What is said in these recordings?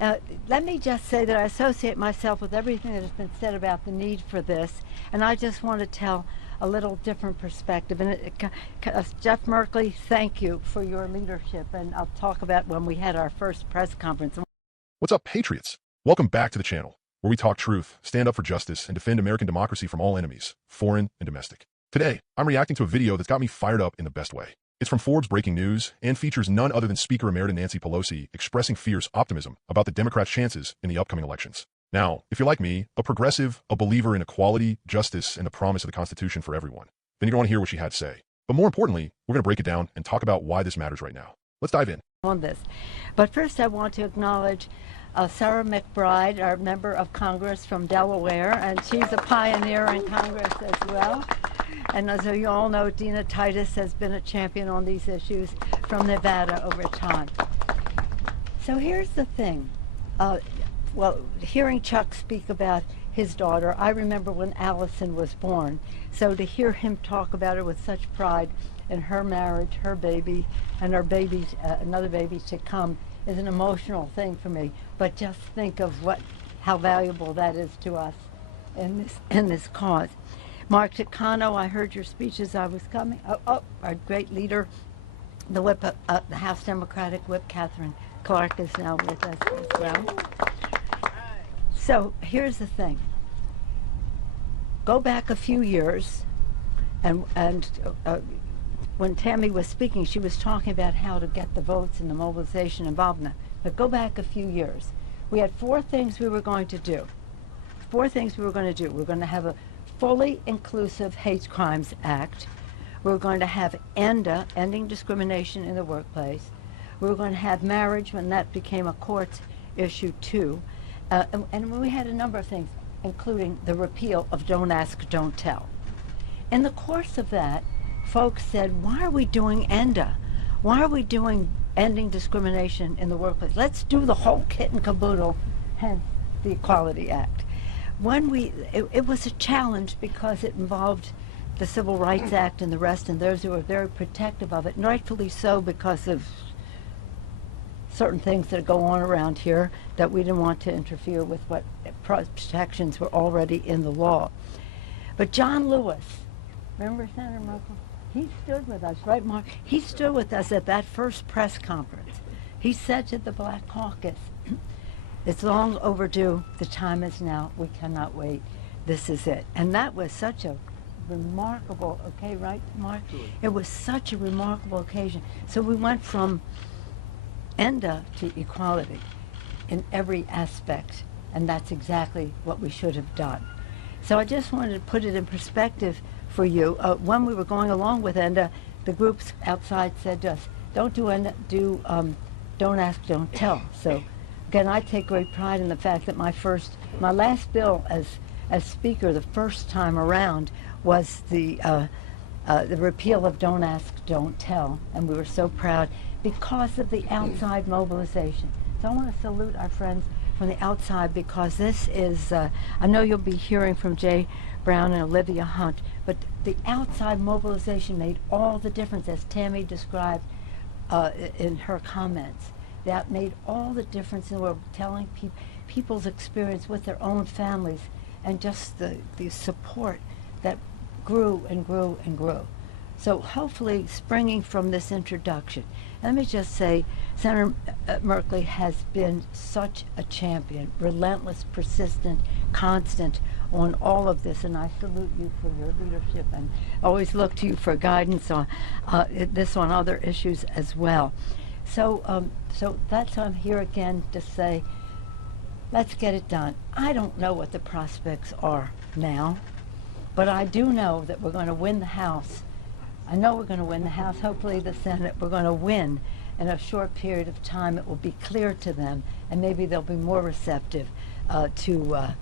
Let me just say that I associate myself with everything that has been said about the need for this, and I just want to tell a little different perspective. And Jeff Merkley, thank you for your leadership, and I'll talk about when we had our first press conference. What's up, Patriots? Welcome back to the channel, where we talk truth, stand up for justice, and defend American democracy from all enemies, foreign and domestic. Today, I'm reacting to a video that's got me fired up in the best way. It's from Forbes Breaking News and features none other than Speaker Emerita Nancy Pelosi expressing fierce optimism about the Democrats' chances in the upcoming elections. Now, if you're like me, a progressive, a believer in equality, justice, and the promise of the Constitution for everyone, then you're going to hear what she had to say. But more importantly, we're going to break it down and talk about why this matters right now. Let's dive in. On this. But first I want to acknowledge Sarah McBride, our member of Congress from Delaware, and she's a pioneer in Congress as well. And as you all know, Dina Titus has been a champion on these issues from Nevada over time. So here's the thing. Well, hearing Chuck speak about his daughter, I remember when Allison was born. So to hear him talk about her with such pride in her marriage, her baby, and her baby, another baby to come, is an emotional thing for me. But just think of how valuable that is to us in this cause. Mark Takano, I heard your speech as I was coming. Our great leader, the whip, the House Democratic whip, Catherine Clark, is now with us as well. So here's the thing. Go back a few years, and when Tammy was speaking, she was talking about how to get the votes and the mobilization involved in that. But go back a few years. We had four things we were going to do. Four things we were going to do. We were going to have a fully inclusive Hate Crimes Act. We were going to have ENDA, Ending Discrimination in the Workplace. We were going to have marriage when that became a court issue too. And we had a number of things, including the repeal of Don't Ask, Don't Tell. In the course of that, folks said, why are we doing ENDA? Why are we doing ending discrimination in the workplace? Let's do the whole kit and caboodle, hence the Equality Act. It was a challenge because it involved the Civil Rights Act and the rest, and those who were very protective of it, and rightfully so because of certain things that go on around here that we didn't want to interfere with what protections were already in the law. But John Lewis, remember Senator Merkel? He stood with us, right, Mark? He stood with us at that first press conference. He said to the Black Caucus, it's long overdue, the time is now, we cannot wait, this is it. And that was such a remarkable, okay, right, Mark? It was such a remarkable occasion. So we went from ENDA to equality in every aspect, and that's exactly what we should have done. So I just wanted to put it in perspective for you. When we were going along with ENDA, the groups outside said to us, don't do ENDA, don't ask, don't tell. So again, I take great pride in the fact that my last bill as speaker the first time around was the repeal of Don't Ask, Don't Tell, and we were so proud because of the outside mobilization. So I want to salute our friends from the outside because this is, I know you'll be hearing from Jay Brown and Olivia Hunt, but the outside mobilization made all the difference, as Tammy described in her comments. That made all the difference in the world, telling people's experience with their own families and just the support that grew and grew and grew. So hopefully springing from this introduction, let me just say Senator Merkley has been such a champion, relentless, persistent, constant on all of this, and I salute you for your leadership and always look to you for guidance on this, on other issues as well. So that's why I'm here again to say, let's get it done. I don't know what the prospects are now, but I do know that we're going to win the House. I know we're going to win the House, hopefully the Senate. We're going to win in a short period of time. It will be clear to them, and maybe they'll be more receptive to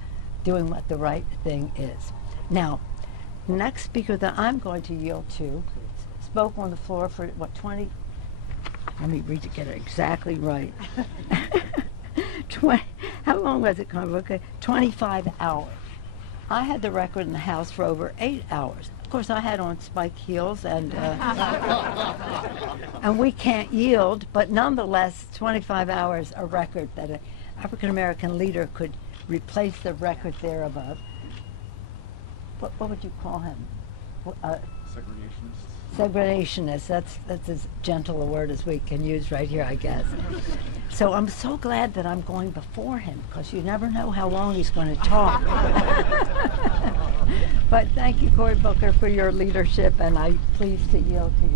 doing what the right thing is. Now, the next speaker that I'm going to yield to spoke on the floor for, what, 20, let me read to get it exactly right. 20, how long was it, okay, 25 hours. I had the record in the House for over 8 hours. Of course, I had on spike heels, and and we can't yield, but nonetheless, 25 hours, a record that African-American leader could replace the record there of a, what would you call him? Segregationist. That's as gentle a word as we can use right here, I guess. So I'm so glad that I'm going before him, because you never know how long he's going to talk. But thank you, Cory Booker, for your leadership, and I'm pleased to yield to you.